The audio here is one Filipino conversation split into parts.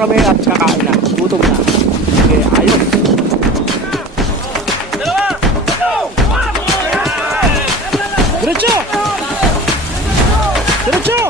kami at kakain na. Gutom na. Okay, ayos. Diretso! Diretso!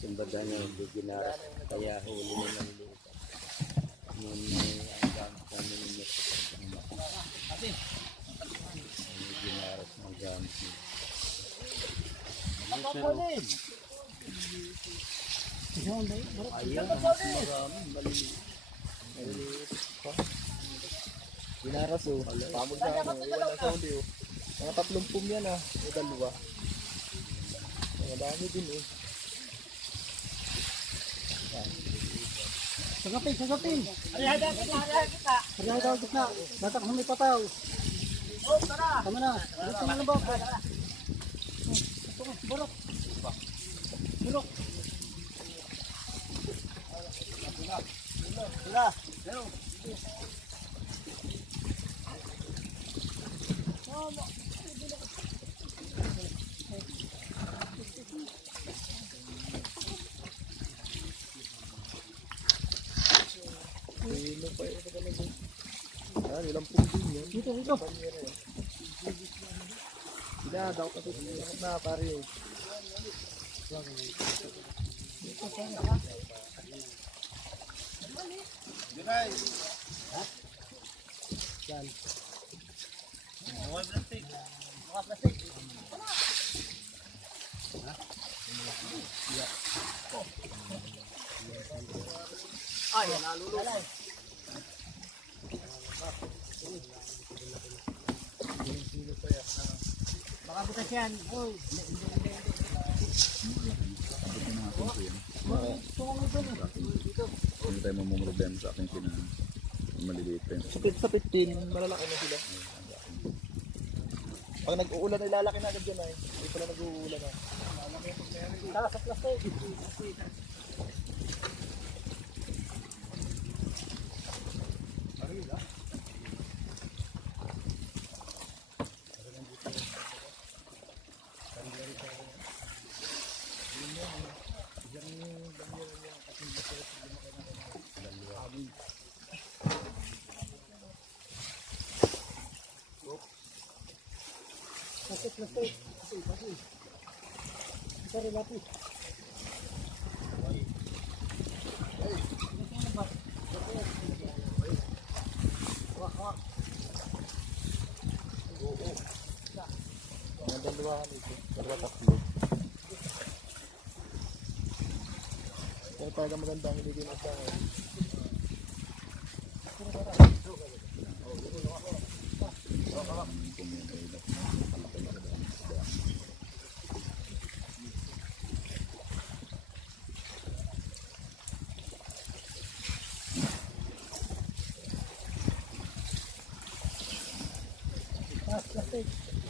Simbaga niya, ginaras, kaya huli na ng lupa. Yun ang gamit namin ninyo sa pagkakas. Ginaras ng gamit niyo. Ayan, maraming maliliit pa. Ginaras o, pamod na ako, wala sa huli o. Mga 30 yan ah, o dalawa. Mga dami din eh. Sagapin, sagapin. Arihadan kita, arihadan kita. Arihadan kita. Batak na may pataw. Oh, tara. Tama na. Dito na ba? Burok. Burok. Tara. Tara. Ano pa yun ka talaga? Ah, nilang pundin yun. Dito, dito. Pinadaw ka ito. Bakit na pare yun? Junay! Ha? Yan. Mga plastic. Mga plastic. Ha? Ay, nalululay. Baka bukas yan. Oy. Hindi tayo mamumroblema sa aking kinahan. Maliliit pa yun. Sapit din, malalaki na sila. Pag nag-uulan, ilalaki na agad dyan ay. Hindi pala nag-uulan na. Tara sa plastic. Plastic, plastic. Plastic. Sorry, lapis. Mga dalawa ito. Dalawa tatlo. Pero talaga maganda ang hindi na sa akin. Plastic.